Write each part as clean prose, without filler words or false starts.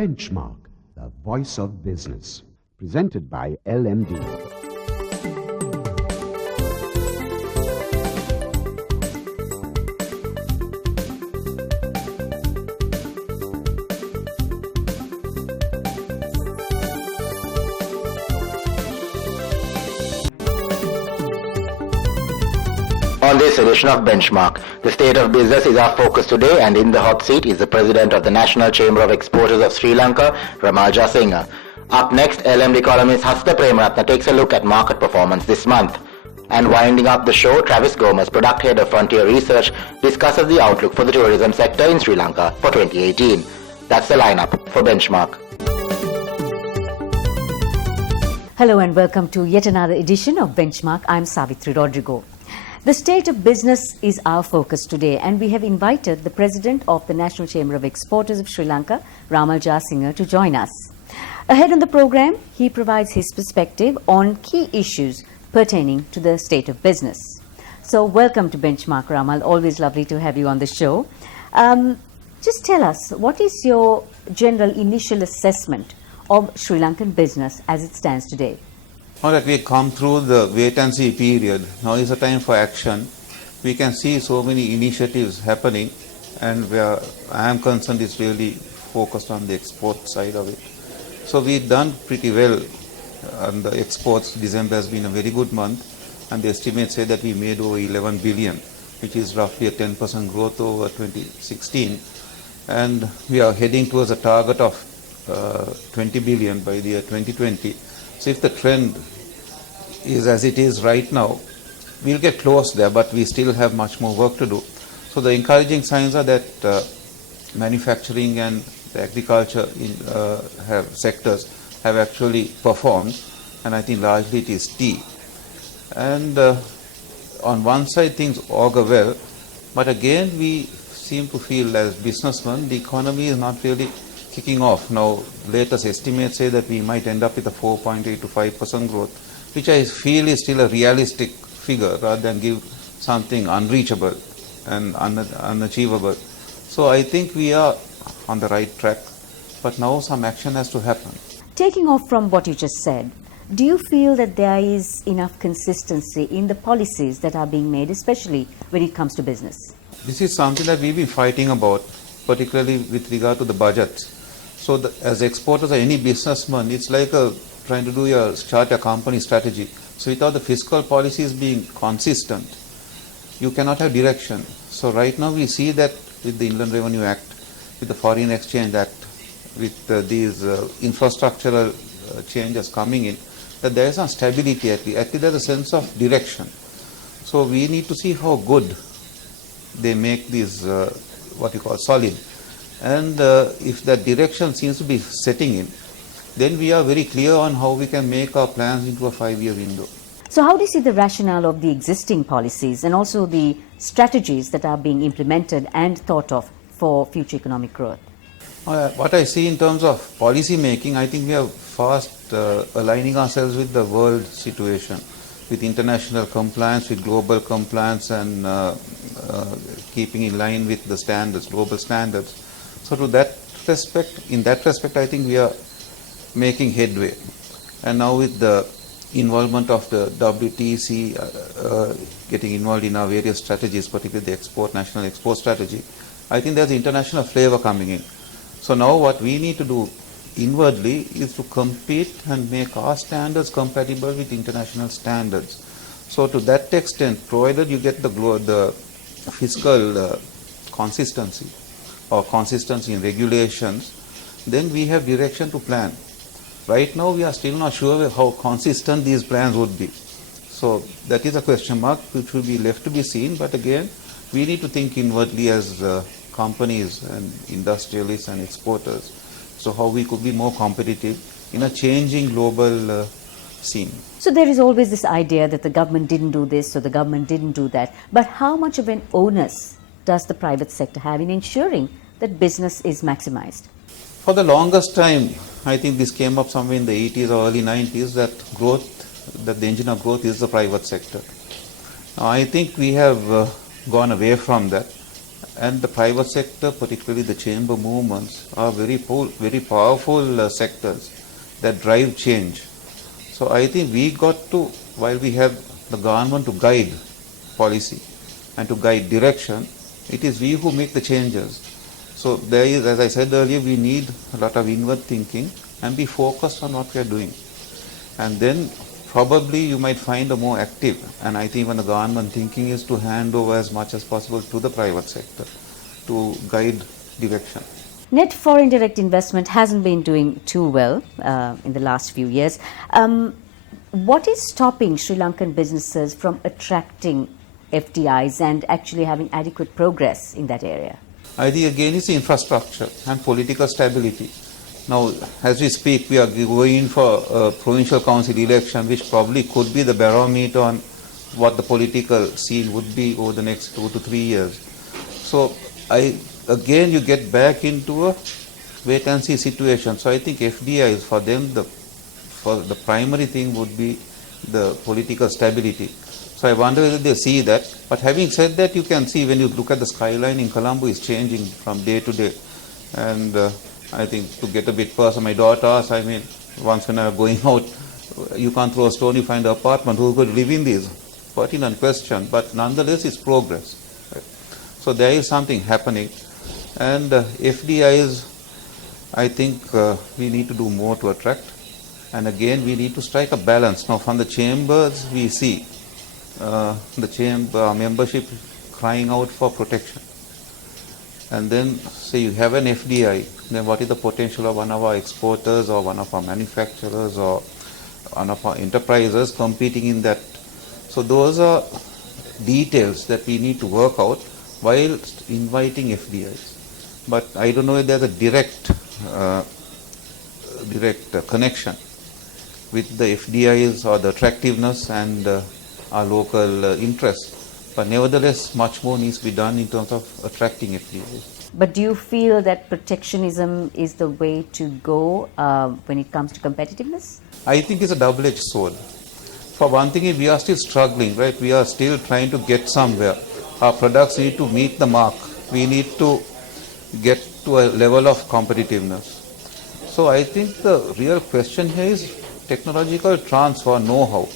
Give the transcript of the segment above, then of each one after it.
Benchmark, the voice of business. Presented by LMD. On this edition of Benchmark, the state of business is our focus today, and in the hot seat is the President of the National Chamber of Exporters of Sri Lanka, Ramal Jasinghe. Up next, LMD columnist Hasta Premaratna takes a look at market performance this month. And winding up the show, Travis Gomez, product head of Frontier Research, discusses the outlook for the tourism sector in Sri Lanka for 2018. That's the lineup for Benchmark. Hello and welcome to yet another edition of Benchmark. I'm Savitri Rodrigo. The state of business is our focus today, and we have invited the President of the National Chamber of Exporters of Sri Lanka, Ramal Jasinghe, to join us. Ahead on the program, he provides his perspective on key issues pertaining to the state of business. So welcome to Benchmark, Ramal. Always lovely to have you on the show. Just tell us, what is your general initial assessment of Sri Lankan business as it stands today? Now that we come through the wait-and-see period, now is the time for action. We can see so many initiatives happening, and where I am concerned is really focused on the export side of it. So we've done pretty well on the exports. December has been a very good month, and the estimates say that we made over 11 billion, which is roughly a 10% growth over 2016. And we are heading towards a target of 20 billion by the year 2020. So if the trend is as it is right now, we'll get close there, but we still have much more work to do. So the encouraging signs are that manufacturing and the agriculture sectors have actually performed, and I think largely it is tea. And on one side things augur well, but again we seem to feel as businessmen the economy is not really kicking off. Now, latest estimates say that we might end up with a 4.8 to 5% growth, which I feel is still a realistic figure rather than give something unreachable and unachievable. So I think we are on the right track, but now some action has to happen. Taking off from what you just said, do you feel that there is enough consistency in the policies that are being made, especially when it comes to business? This is something that we've been fighting about, particularly with regard to the budgets. So as exporters or any businessman, it's like trying to start a company strategy. So without the fiscal policies being consistent, you cannot have direction. So right now we see that with the Inland Revenue Act, with the Foreign Exchange Act, with these infrastructural changes coming in, that there is some stability at least there's a sense of direction. So we need to see how good they make these, what you call solid. And if that direction seems to be setting in, then we are very clear on how we can make our plans into a 5-year window. So how do you see the rationale of the existing policies and also the strategies that are being implemented and thought of for future economic growth? What I see in terms of policy making, I think we are fast aligning ourselves with the world situation, with international compliance, with global compliance, and keeping in line with the standards, global standards. So in that respect, I think we are making headway. And now with the involvement of the WTC getting involved in our various strategies, particularly the national export strategy, I think there's international flavor coming in. So now what we need to do inwardly is to compete and make our standards compatible with international standards. So to that extent, provided you get the fiscal consistency or consistency in regulations, then we have direction to plan. Right now we are still not sure how consistent these plans would be. So that is a question mark which will be left to be seen, but again we need to think inwardly as companies and industrialists and exporters, so how we could be more competitive in a changing global scene. So there is always this idea that the government didn't do this, so the government didn't do that. But how much of an onus does the private sector have in ensuring that business is maximized? For the longest time, I think this came up somewhere in the 80s or early 90s, that the engine of growth is the private sector. Now, I think we have gone away from that, And the private sector, particularly the chamber movements, are very powerful sectors that drive change. So I think we got to, while we have the government to guide policy and to guide direction, it is we who make the changes. So there is, as I said earlier, we need a lot of inward thinking and be focused on what we are doing. And then probably you might find a more active, and I think even the government thinking is to hand over as much as possible to the private sector to guide direction. Net foreign direct investment hasn't been doing too well in the last few years. What is stopping Sri Lankan businesses from attracting FDIs and actually having adequate progress in that area? I think again it's infrastructure and political stability. Now, as we speak, we are going in for a provincial council election, which probably could be the barometer on what the political scene would be over the next 2 to 3 years. So, again, you get back into a wait-and-see situation. So, I think FDIs, for them, the primary thing would be the political stability. So, I wonder whether they see that. But having said that, you can see when you look at the skyline in Colombo, is changing from day to day. And I think to get a bit personal, my daughter asked, I mean, once when I'm going out, you can't throw a stone, you find an apartment, who's going to live in these? Pertinent question, but nonetheless it's progress. Right? So there is something happening. And FDIs, I think we need to do more to attract. And again, we need to strike a balance. Now from the chambers, we see the chamber membership crying out for protection. And then say you have an FDI, then what is the potential of one of our exporters or one of our manufacturers or one of our enterprises competing in that? So those are details that we need to work out while inviting FDIs. But I don't know if there's a direct connection with the FDIs or the attractiveness and our local interests. But nevertheless, much more needs to be done in terms of attracting FDIs. But do you feel that protectionism is the way to go when it comes to competitiveness? I think it's a double-edged sword. For one thing, we are still struggling, right? We are still trying to get somewhere. Our products need to meet the mark. We need to get to a level of competitiveness. So I think the real question here is technological transfer, know-how.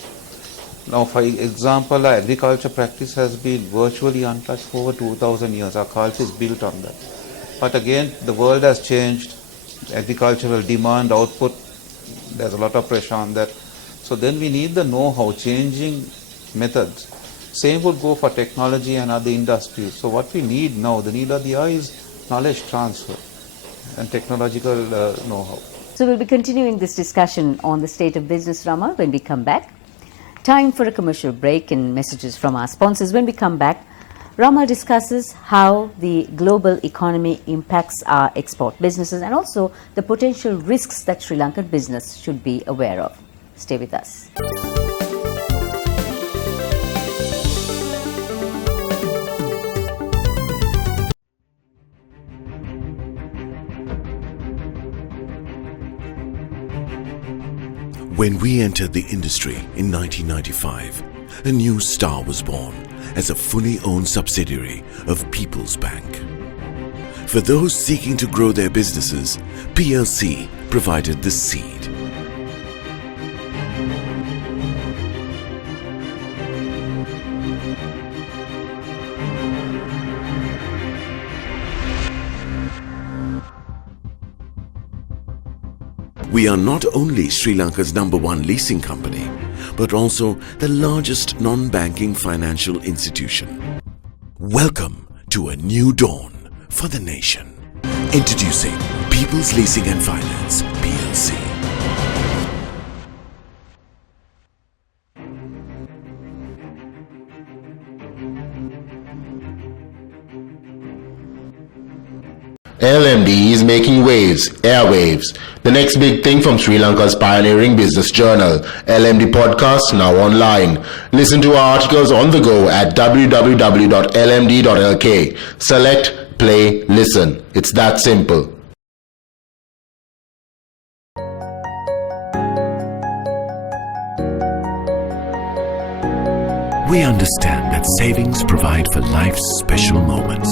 Now, for example, our agriculture practice has been virtually untouched for over 2,000 years. Our culture is built on that. But again, the world has changed. Agricultural demand, output, there's a lot of pressure on that. So then we need the know-how, changing methods. Same would go for technology and other industries. So what we need now, the need of the hour is knowledge transfer and technological know-how. So we'll be continuing this discussion on the state of business, Ramal, when we come back. Time for a commercial break and messages from our sponsors. When we come back, Ramal discusses how the global economy impacts our export businesses and also the potential risks that Sri Lankan business should be aware of. Stay with us. When we entered the industry in 1995, a new star was born as a fully owned subsidiary of People's Bank. For those seeking to grow their businesses, PLC provided the seed. We are not only Sri Lanka's #1 leasing company, but also the largest non-banking financial institution. Welcome to a new dawn for the nation. Introducing People's Leasing and Finance, PLC. LMD is making waves, airwaves. The next big thing from Sri Lanka's pioneering business journal, LMD Podcast, now online. Listen to our articles on the go at www.lmd.lk. Select, play, listen. It's that simple. We understand that savings provide for life's special moments.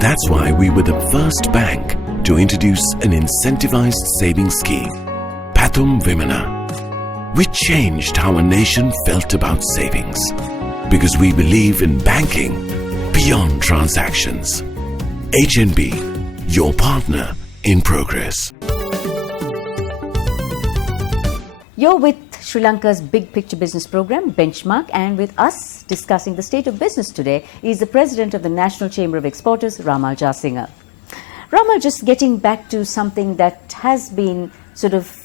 That's why we were the first bank to introduce an incentivized savings scheme, Pathum Vimana. We changed how a nation felt about savings because we believe in banking beyond transactions. HNB, your partner in progress. You're with Sri Lanka's Big Picture Business Program, Benchmark, and with us discussing the state of business today is the President of the National Chamber of Exporters, Ramal Jasinghe. Ramal, just getting back to something that has been sort of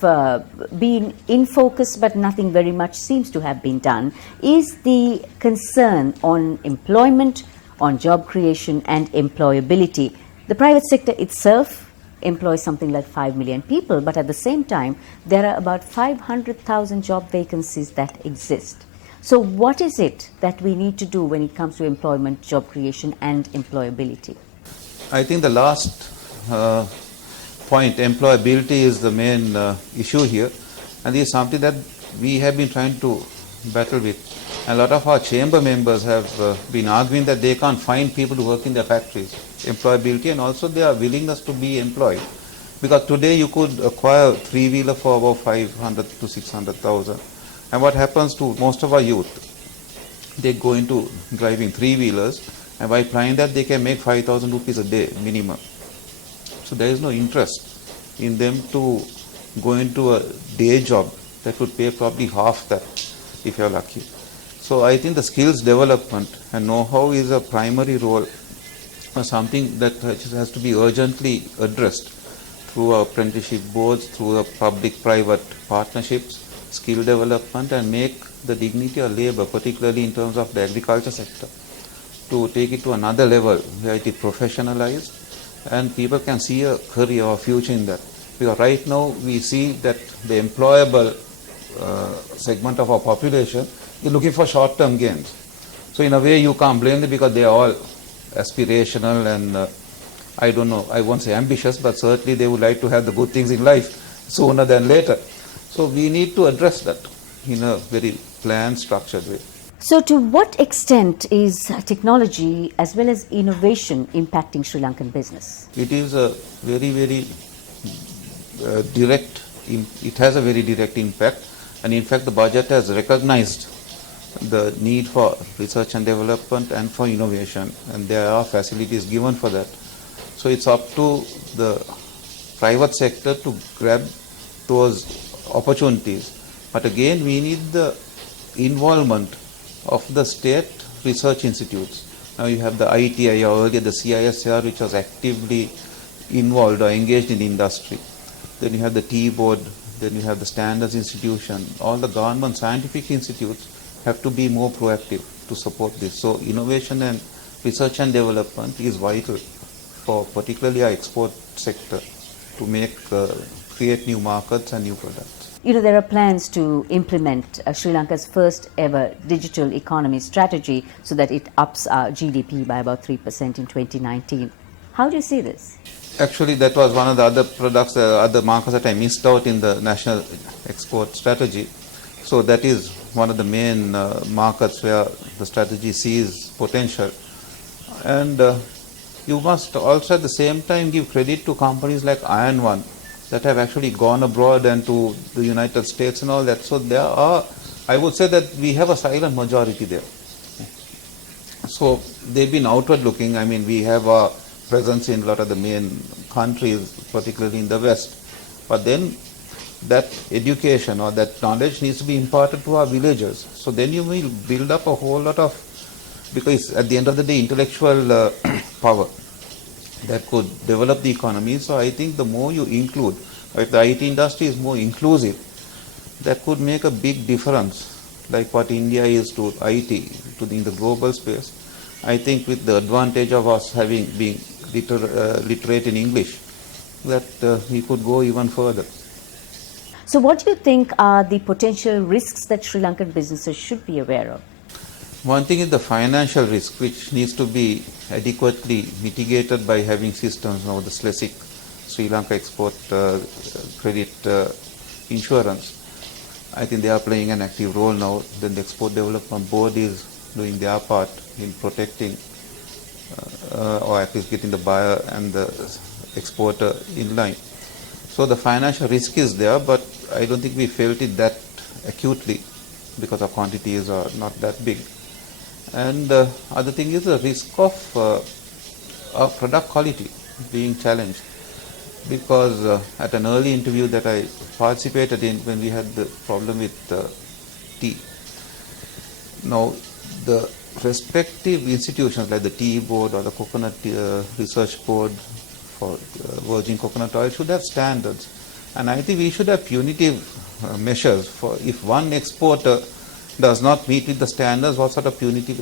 been in focus but nothing very much seems to have been done, is the concern on employment, on job creation and employability. The private sector itself employs something like 5 million people, but at the same time, there are about 500,000 job vacancies that exist. So what is it that we need to do when it comes to employment, job creation and employability? I think the last point, employability, is the main issue here, and this is something that we have been trying to battle with. A lot of our chamber members have been arguing that they can't find people to work in their factories. Employability, and also their willingness to be employed. Because today you could acquire a three-wheeler for about 500 to 600,000. And what happens to most of our youth? They go into driving three-wheelers, and by applying that they can make 5,000 rupees a day minimum. So there is no interest in them to go into a day job that would pay probably half that if you're lucky. So I think the skills development and know-how is a primary role, or something that has to be urgently addressed through our apprenticeship boards, through the public-private partnerships, skill development, and make the dignity of labor, particularly in terms of the agriculture sector, to take it to another level where it is professionalized and people can see a career or future in that. Because right now we see that the employable segment of our population is looking for short-term gains. So in a way you can't blame them, because they are all aspirational and I don't know, I won't say ambitious, but certainly they would like to have the good things in life sooner than later. So we need to address that in a very planned, structured way. So to what extent is technology as well as innovation impacting Sri Lankan business? It is a very, very direct, it has a very direct impact, and in fact the budget has recognized the need for research and development and for innovation, and there are facilities given for that. So it's up to the private sector to grab those opportunities. But again, we need the involvement of the state research institutes. Now you have the ITI, or earlier the CISR, which was actively involved or engaged in industry. Then you have the T-Board, then you have the Standards Institution. All the government scientific institutes have to be more proactive to support this. So innovation and research and development is vital for particularly our export sector to create new markets and new products. You know, there are plans to implement Sri Lanka's first ever digital economy strategy so that it ups our GDP by about 3% in 2019. How do you see this? Actually, that was one of the other products, other markers that I missed out in the national export strategy. So that is one of the main markets where the strategy sees potential. And you must also at the same time give credit to companies like Iron One that have actually gone abroad and to the United States and all that. So there are, I would say that we have a silent majority there. So they've been outward looking. I mean, we have a presence in a lot of the main countries, particularly in the West. But then that education or that knowledge needs to be imparted to our villagers. So then you will build up a whole lot of, because at the end of the day, intellectual power that could develop the economy. So I think the more you include, if the IT industry is more inclusive, that could make a big difference, like what India is to IT, in the global space. I think with the advantage of us having been literate in English, that we could go even further. So what do you think are the potential risks that Sri Lankan businesses should be aware of? One thing is the financial risk, which needs to be adequately mitigated by having systems. Now the SLESIC, Sri Lanka Export Credit Insurance, I think they are playing an active role now. Then the Export Development Board is doing their part in protecting or at least getting the buyer and the exporter in line. So the financial risk is there, but I don't think we felt it that acutely because our quantities are not that big. And the other thing is the risk of our product quality being challenged, because at an early interview that I participated in when we had the problem with tea, now the respective institutions like the tea board or the coconut research board for virgin coconut oil should have standards, and I think we should have punitive measures for if one exporter does not meet with the standards, what sort of punitive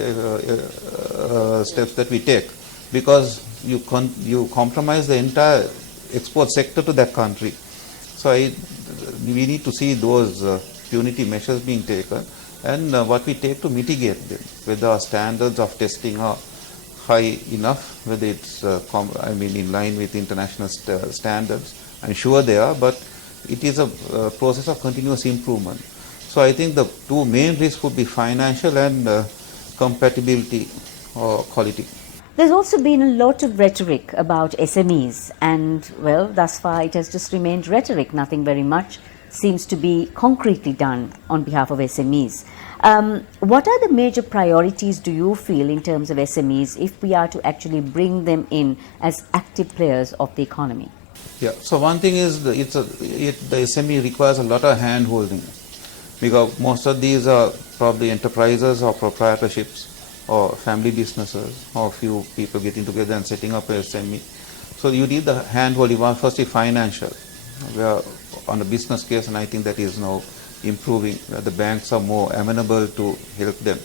steps that we take, because you compromise the entire export sector to that country. So we need to see those punitive measures being taken, and what we take to mitigate them, whether our standards of testing are high enough, whether it's in line with international standards. I'm sure they are, but it is a process of continuous improvement. So I think the two main risks would be financial and compatibility or quality. There's also been a lot of rhetoric about SMEs, and well, thus far it has just remained rhetoric. Nothing very much seems to be concretely done on behalf of SMEs. What are the major priorities do you feel in terms of SMEs if we are to actually bring them in as active players of the economy? Yeah, so one thing is the SME requires a lot of hand-holding, because most of these are probably enterprises or proprietorships or family businesses, or a few people getting together and setting up a SME. So you need the hand-holding. Firstly, financial. We are on a business case, and I think that is now improving. The banks are more amenable to help them.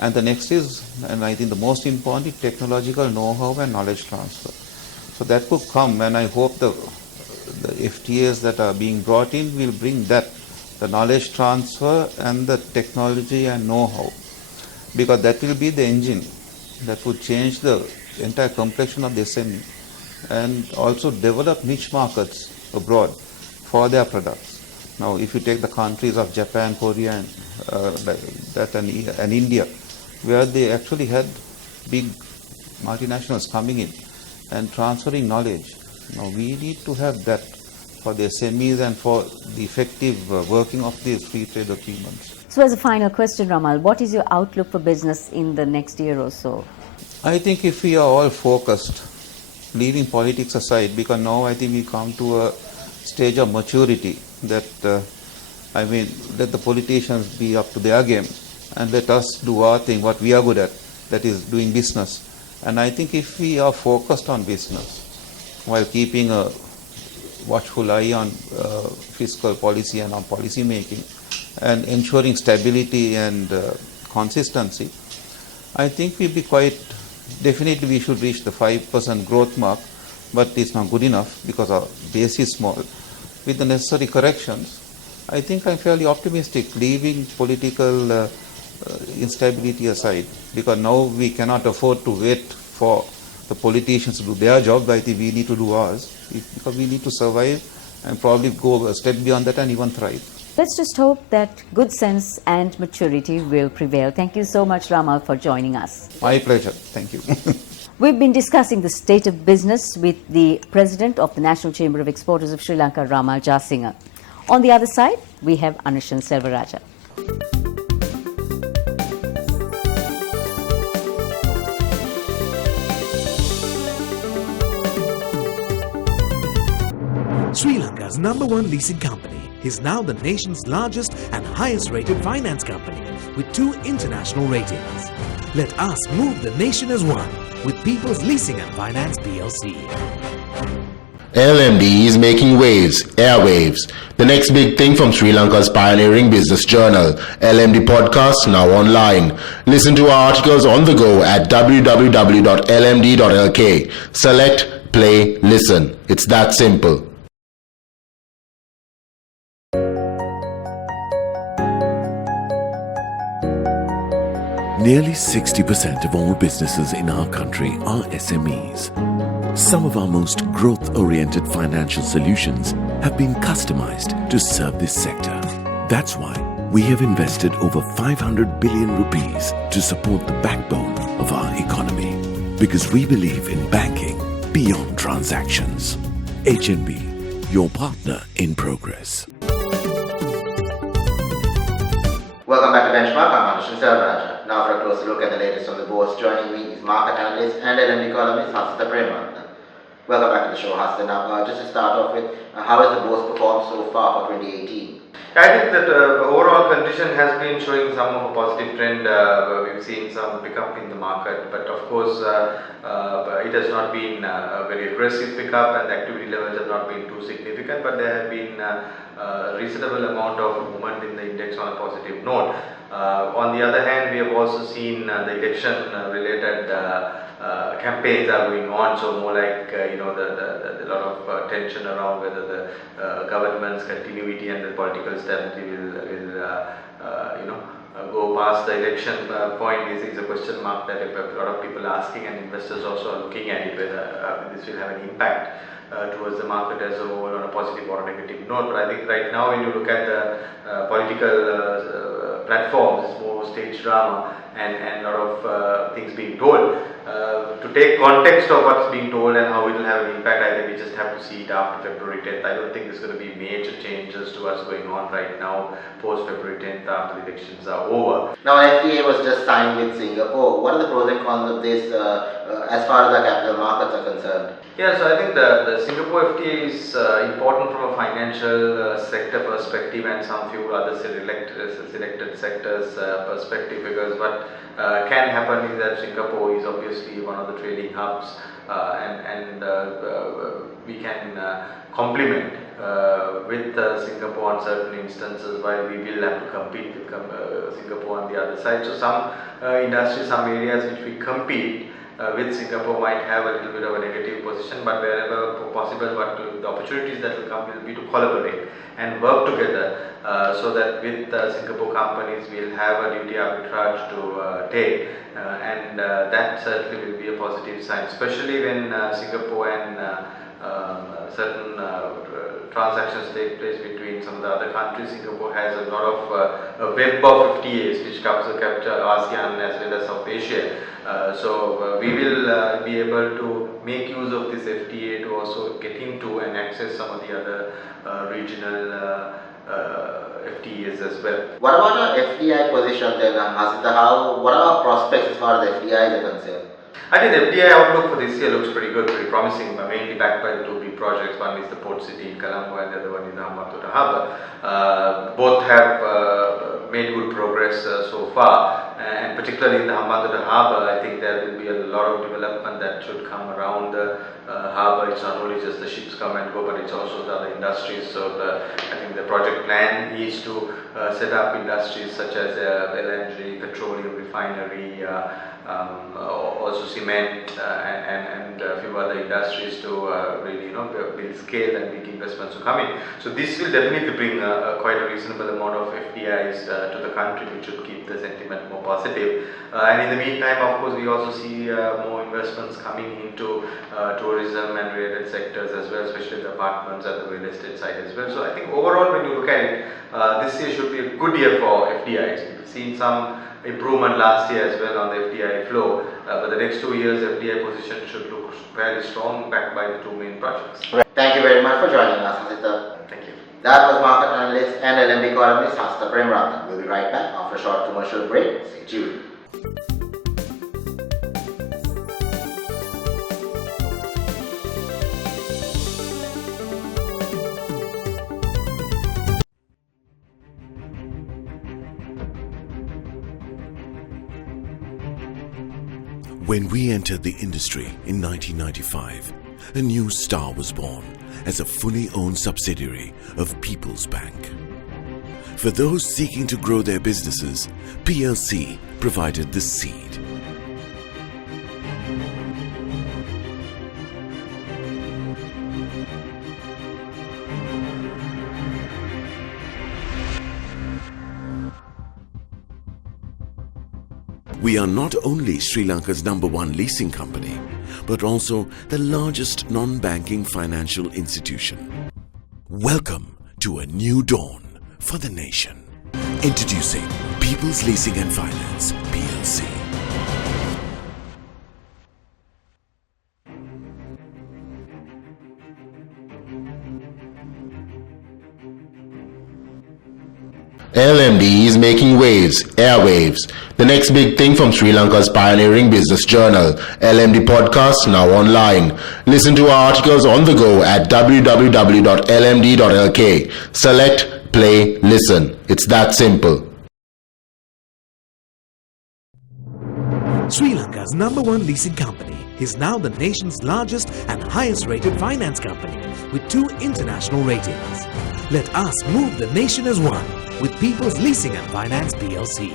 And the next is, and I think the most important, technological know-how and knowledge transfer. So that could come, and I hope the FTAs that are being brought in will bring that, the knowledge transfer and the technology and know-how, because that will be the engine that would change the entire complexion of the SME, and also develop niche markets abroad for their products. Now, if you take the countries of Japan, Korea, and India, where they actually had big multinationals coming in and transferring knowledge. Now, we need to have that for the SMEs and for the effective working of these free trade agreements. So as a final question, Ramal, what is your outlook for business in the next year or so? I think if we are all focused, leaving politics aside, because now I think we come to a stage of maturity that, let the politicians be up to their game and let us do our thing, what we are good at, that is doing business. And I think if we are focused on business while keeping a watchful eye on fiscal policy and on policy making and ensuring stability and consistency, I think we'll be definitely we should reach the 5% growth mark, but it's not good enough because our base is small. With the necessary corrections, I think I'm fairly optimistic, leaving political instability aside, because now we cannot afford to wait for the politicians to do their job. I think we need to do ours, because we need to survive and probably go a step beyond that and even thrive. Let's just hope that good sense and maturity will prevail. Thank you so much, Ramal, for joining us. My pleasure. Thank you. We've been discussing the state of business with the President of the National Chamber of Exporters of Sri Lanka, Ramal Jasinghe. On the other side, we have Anushan Selvaraja. Sri Lanka's #1 leasing company is now the nation's largest and highest rated finance company with 2 international ratings. Let us move the nation as one with People's Leasing and Finance PLC. LMD is making waves, airwaves. The next big thing from Sri Lanka's pioneering business journal, LMD Podcast, now online. Listen to our articles on the go at www.lmd.lk. Select, play, listen. It's that simple. Nearly 60% of all businesses in our country are SMEs. Some of our most growth-oriented financial solutions have been customized to serve this sector. That's why we have invested over 500 billion rupees to support the backbone of our economy. because we believe in banking beyond transactions. HNB, your partner in progress. Welcome back to Benchmark. I'm Anush Selvaraja. Now for a closer look at the latest on the bourse, joining me is market analyst and LMD columnist Hasita Premratna. Welcome back to the show, Hasita. Now, just to start off with, how has the bourse performed so far for 2018? I think that the overall condition has been showing some of a positive trend. We've seen some pickup in the market, but of course it has not been a very aggressive pickup, and the activity levels have not been too significant, but there have been a reasonable amount of movement in the index on a positive note. On the other hand, we have also seen the election related campaigns are going on, so more like the lot of tension around whether the government's continuity and the political stability will go past the election point is a question mark that a lot of people are asking, and investors also are looking at it, whether this will have an impact towards the market as a whole on a positive or a negative note. But I think right now, when you look at the political platforms, it's more stage drama and a lot of things being told. To take context of what's being told and how it will have an impact, I think we just have to see it after February 10th. I don't think there's going to be major changes to what's going on right now post February 10th after the elections are over. Now, FTA was just signed with Singapore. What are the pros and cons of this as far as our capital markets are concerned? Yeah, so I think the Singapore FTA is important from a financial sector perspective and some few other selected sectors perspective, because what can happen is that Singapore is obviously one of the trading hubs, and we can complement with Singapore on certain instances, while we will have to compete with Singapore on the other side. So some industries, some areas which we compete with Singapore might have a little bit of a negative position, but wherever possible, the opportunities that will come will be to collaborate and work together, so that with Singapore companies we'll have a duty arbitrage to take, and that certainly will be a positive sign, especially when Singapore and certain transactions take place between some of the other countries. Singapore has a lot of a web of FTAs which capture ASEAN as well as South Asia. So we will be able to make use of this FTA to also get into and access some of the other regional FTAs as well. What about our FDI position then, Hasita? What are our prospects as far as FDIs are concerned? I think the FDI outlook for this year looks pretty good, pretty promising, mainly backed by the two big projects. One is the port city in Colombo and the other one is the Hambantota Harbour. Both have made good progress so far, and particularly in the Hambantota Harbour, I think there will be a lot of development that should come around the harbour. It's not only just the ships come and go, but it's also the other industries. So I think the project plan is to set up industries such as LNG, petroleum refinery, also cement and a few other industries to really build scale and big investments to come in. So this will definitely bring quite a reasonable amount of FDIs to the country, which should keep the sentiment more positive. And in the meantime, of course, we also see more investments coming into tourism and related sectors as well, especially the apartments and the real estate side as well. So I think overall, when you look at it, this year should be a good year for FDIs. We've seen some improvement last year as well on the FDI flow, but the next 2 years FDI position should look fairly strong, backed by the two main projects. Right. Thank you very much for joining us, Hasita. Thank you. That was market analyst and LMD columnist Hasita Premratna. We'll be right back after a short commercial break. Stay tuned. When we entered the industry in 1995, a new star was born as a fully owned subsidiary of People's Bank. For those seeking to grow their businesses, PLC provided the seed. We are not only Sri Lanka's #1 leasing company, but also the largest non-banking financial institution. Welcome to a new dawn for the nation. Introducing People's Leasing and Finance, PLC. LMD is making waves, airwaves. The next big thing from Sri Lanka's pioneering business journal, LMD Podcast, now online. Listen to our articles on the go at www.lmd.lk. Select, play, listen. It's that simple. Sri Lanka's #1 leasing company is now the nation's largest and highest rated finance company with 2 international ratings. Let us move the nation as one with People's Leasing and Finance PLC.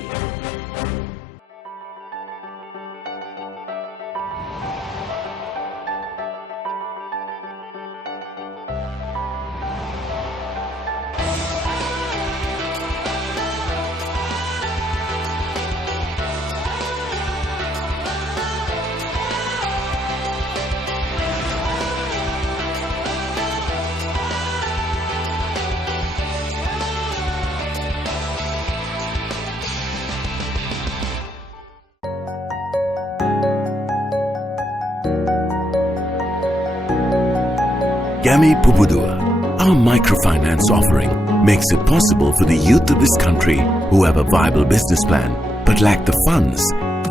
Gami Pubudua, our microfinance offering, makes it possible for the youth of this country who have a viable business plan but lack the funds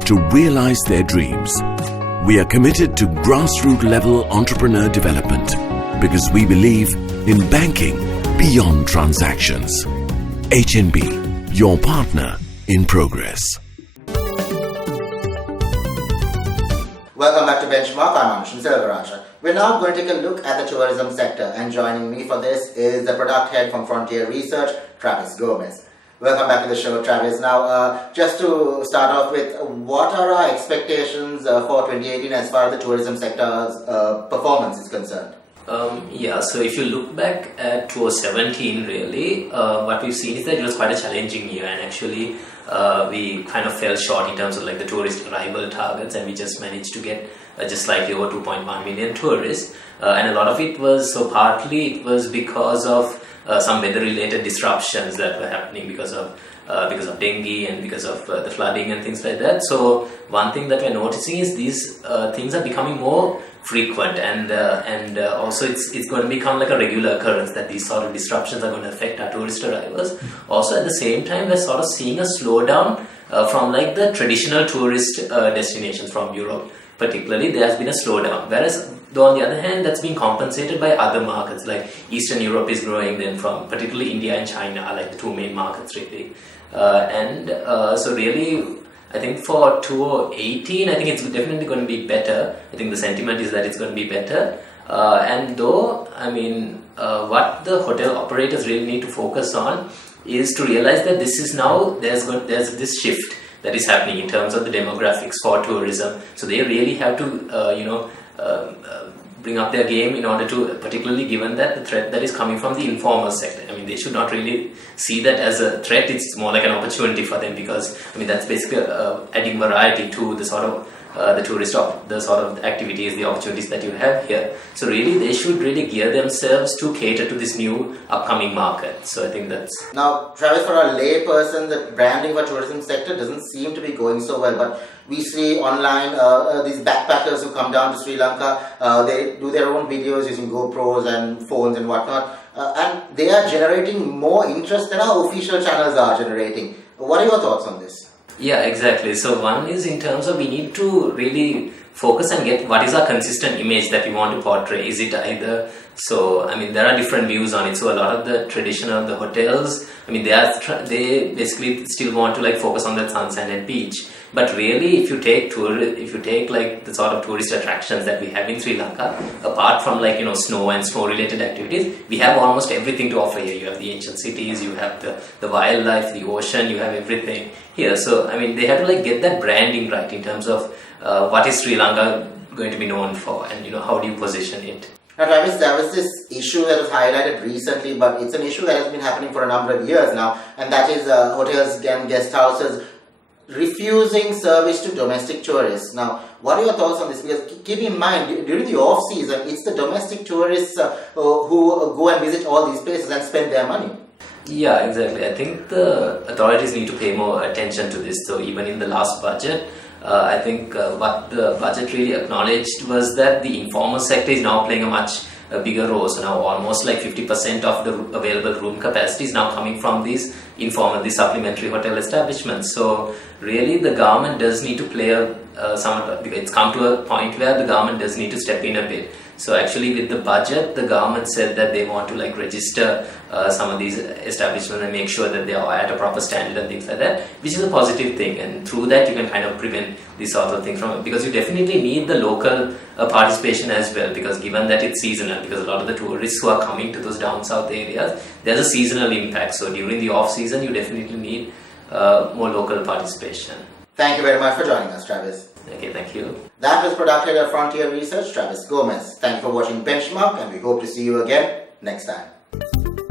to realize their dreams. We are committed to grassroots level entrepreneur development because we believe in banking beyond transactions. HNB, your partner in progress. Welcome back to Benchmark. I'm Anshin Selvaraja. We're now going to take a look at the tourism sector, and joining me for this is the product head from Frontier Research, Travis Gomez. Welcome back to the show, Travis. Now, just to start off with, what are our expectations for 2018 as far as the tourism sector's performance is concerned? So if you look back at 2017, really, what we've seen is that it was quite a challenging year, and actually we kind of fell short in terms of like the tourist arrival targets, and we just managed to get just slightly over 2.1 million tourists, and a lot of it was, partly it was because of some weather-related disruptions that were happening because of dengue and because of the flooding and things like that. So one thing that we're noticing is these things are becoming more frequent, and also it's going to become like a regular occurrence that these sort of disruptions are going to affect our tourist arrivals. Also, at the same time, we're sort of seeing a slowdown from like the traditional tourist destinations from Europe. Particularly, there has been a slowdown, whereas though on the other hand, that's been compensated by other markets, like Eastern Europe is growing, then from particularly India and China are like the 2 main markets really. So really, I think for 2018, I think it's definitely going to be better. I think the sentiment is that it's going to be better. And though, I mean, what the hotel operators really need to focus on is to realize that this is now, there's this shift that is happening in terms of the demographics for tourism. So they really have to, bring up their game in order to, particularly given that the threat that is coming from the informal sector. I mean, they should not really see that as a threat. It's more like an opportunity for them, because I mean that's basically adding variety to the sort of the sort of activities, the opportunities that you have here. So really, they should really gear themselves to cater to this new upcoming market. So I think that's... Now, Travis, for a lay person, the branding for tourism sector doesn't seem to be going so well, but we see online these backpackers who come down to Sri Lanka, they do their own videos using GoPros and phones and whatnot, and they are generating more interest than our official channels are generating. What are your thoughts on this? Yeah, exactly. So one is in terms of we need to really focus and get what is our consistent image that we want to portray. Is it either, so I mean there are different views on it. So a lot of the traditional, the hotels, I mean they basically still want to like focus on that sunset and beach. But really, if you take like the sort of tourist attractions that we have in Sri Lanka, apart from like snow and snow related activities, we have almost everything to offer here. You have the ancient cities, you have the wildlife, the ocean, you have everything here. So I mean they have to like get that branding right in terms of what is Sri Lanka going to be known for, and how do you position it. Now, Travis, there was this issue that was highlighted recently, but it's an issue that has been happening for a number of years now, and that is hotels and guest houses refusing service to domestic tourists. Now, what are your thoughts on this? Because keep in mind, during the off-season, it's the domestic tourists who go and visit all these places and spend their money. Yeah, exactly. I think the authorities need to pay more attention to this. So even in the last budget, I think what the budget really acknowledged was that the informal sector is now playing a much a bigger role. So now almost like 50% of the available room capacity is now coming from these informal, these supplementary hotel establishments. So really the government does need to play because it's come to a point where the government does need to step in a bit. So actually with the budget, the government said that they want to like register some of these establishments and make sure that they are at a proper standard and things like that, which is a positive thing. And through that you can kind of prevent these sorts of things from, because you definitely need the local participation as well, because given that it's seasonal, because a lot of the tourists who are coming to those down south areas, there's a seasonal impact. So during the off season you definitely need more local participation. Thank you very much for joining us, Travis. Okay, thank you. That was product head of Frontier Research, Travis Gomez. Thank you for watching Benchmark, and we hope to see you again next time.